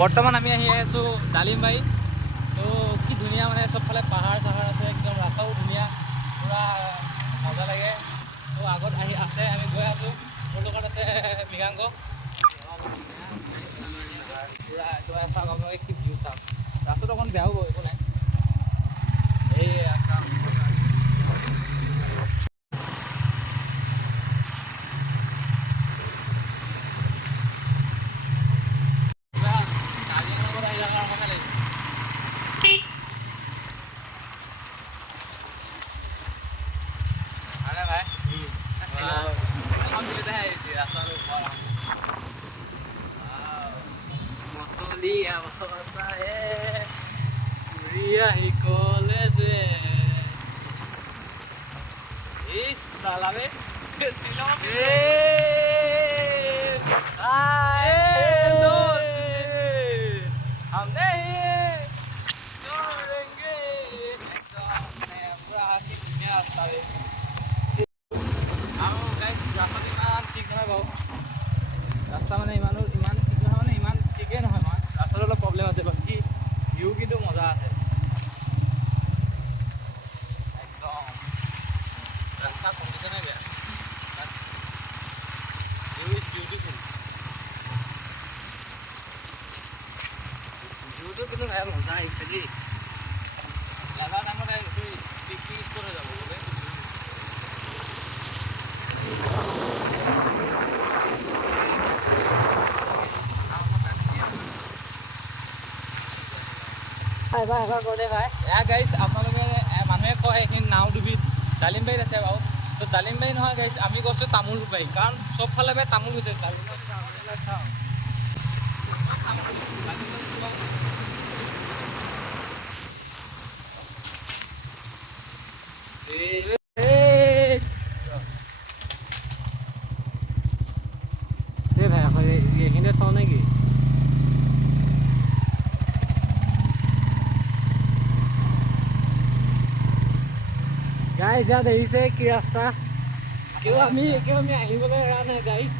বৰ্তমান আমি আহি আছোঁ ডালিমবাৰী। তো কি ধুনীয়া মানে চবফালে পাহাৰ চাহাৰ আছে, একদম ৰাস্তাও ধুনীয়া, পূৰা মজা লাগে। তো আগত আহি আছে, আমি গৈ আছোঁ। মোৰ লগত আছে মৃগাংক। পূৰা একেবাৰে চাওক আপোনালোকে, কি ভিউ চাওক। ৰাস্তাটো অকণ বেয়াও হ'ব, একো নাই। এই ৰাস্তা ৰাস্তা মানে ইমান ঠিক নহয়, মানে ইমান ঠিকেই নহয়, মানে ৰাস্তাটো অলপ প্ৰব্লেম আছে। বাকী ভিউ কিন্তু মজা আছে একদম। ৰাস্তা কণ্ডিশ্যনে বেয়া, ভিউ ইজ বিউটিফুল। ভিউটো কিন্তু মজা আহিছে দেই। লগা টাইমত পিকনিক স্পট হৈ যাব বোলে। গাইজ আপোনালোকে মানুহে কয় এইখিনি নাওডুবি ডালিমবাৰীত আছে বাৰু। তো ডালিমবাৰী নহয় গাইজ, আমি গৈছোঁ তামোলবাৰী, কাৰণ চবফালে পৰা তামোল হৈছে। এইখিনিতে থওঁ নেকি? গাইজ ইয়াত দেখিছে কি ৰাস্তা, কিয় আমি আহিবলৈ এৰা নাই গাইজ।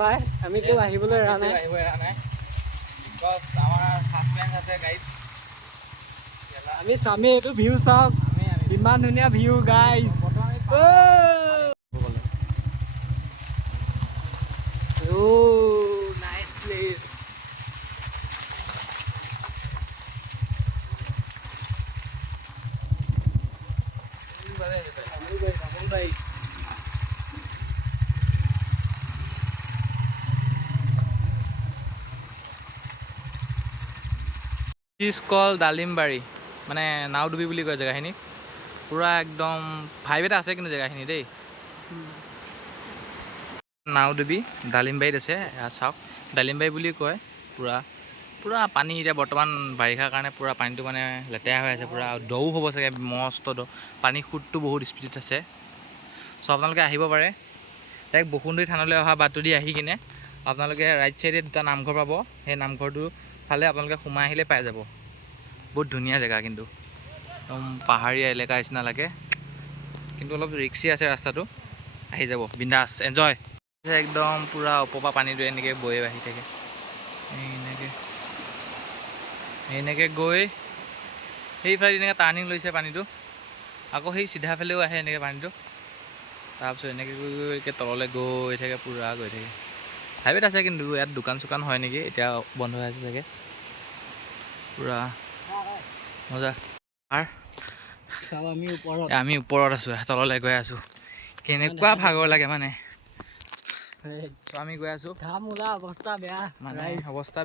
ভাই আমি কিয় আহিবলৈ এৰা নাই, বিকজ আমাৰ ছাছপেঞ্চ আছে গাইজ। আমি চামি এইটো ভিউ চাওক, ইমান ধুনীয়া view guys. Nice place. Is call Dalimbari, মানে নাওডুবি বুলি কয় জেগাখিনি। পূৰা একদম ভাইব এটা আছে কিন্তু জেগাখিনি দেই। নাওডুবি ডালিমবাৰীত আছে, চাওক ডালিমবাৰী বুলি কয়। পূৰা পানী এতিয়া বৰ্তমান বাৰিষাৰ কাৰণে পূৰা পানীটো মানে লেতেৰা হৈ আছে, পূৰা দও হ'ব চাগে, মস্ত দ। পানী সোঁতটো বহুত স্পীডত আছে। চ' আপোনালোকে আহিব পাৰে ডাইৰেক্ট বসুন্ধৰী থানলৈ অহা বাটটোদি আহি কিনে আপোনালোকে ৰাইট চাইডে দুটা নামঘৰ পাব। সেই নামঘৰটো ফালে আপোনালোকে সোমাই আহিলে পাই যাব। বহুত ধুনীয়া জেগা, কিন্তু একদম পাহাৰীয়া এলেকা নিচিনা লাগে, কিন্তু অলপ ৰিক্সি আছে ৰাস্তাটো। আহি যাব বিন্দাছ, এনজয়। একদম পূৰা ওপৰৰ পৰা পানীটো এনেকৈ বৈ আহি থাকে, এনেকৈ গৈ সেইফালে এনেকৈ টাৰ্ণিং লৈছে পানীটো, আকৌ সেই চিধাফালেও আহে এনেকৈ পানীটো। তাৰপিছত এনেকৈ গৈ তললৈ গৈ থাকে, পূৰা গৈ থাকে। হাইৱেত আছে, কিন্তু ইয়াত দোকান চোকান হয় নেকি, এতিয়া বন্ধ হৈ আছে চাগে। পূৰা মজা। আমি ওপৰত আছোঁ, তললৈ গৈ আছোঁ। কেনেকুৱা ভাগৰ লাগে মানে। আমি গৈ আছোঁ, অৱস্থা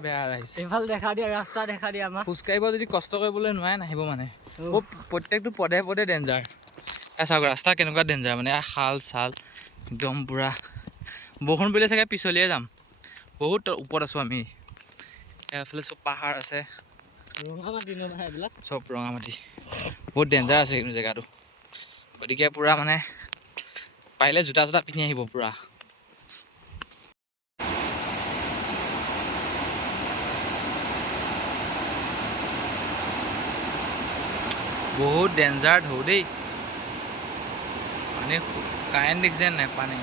বেয়া আহিছে। এইফালে দেখা দিয়া, ৰাস্তা দেখা দিয়া। আমাক খোজকাঢ়িব যদি কষ্ট কৰিবলৈ নোৱাৰে নাহিব মানে। প্ৰত্যেকটো পদে পদে ডেঞ্জাৰ। চাওক ৰাস্তা কেনেকুৱা ডেঞ্জাৰ, মানে খাল চাল একদম পূৰা। বৰষুণ পৰিলে চাগে পিছলিয়ে যাম, বহুত ওপৰত আছোঁ আমি। এইফালে চব পাহাৰ আছে, এইবিলাক চব ৰঙা মাটি। বহুত ডেঞ্জাৰ আছে কিন্তু জেগাটো, গতিকে পূৰা মানে পাৰিলে জোতা চোতা পিন্ধি আহিব পূৰা। বহুত ডেঞ্জাৰ ঢৌ দেই, মানে কাৰেণ্ট দেখিছে নাই পানী।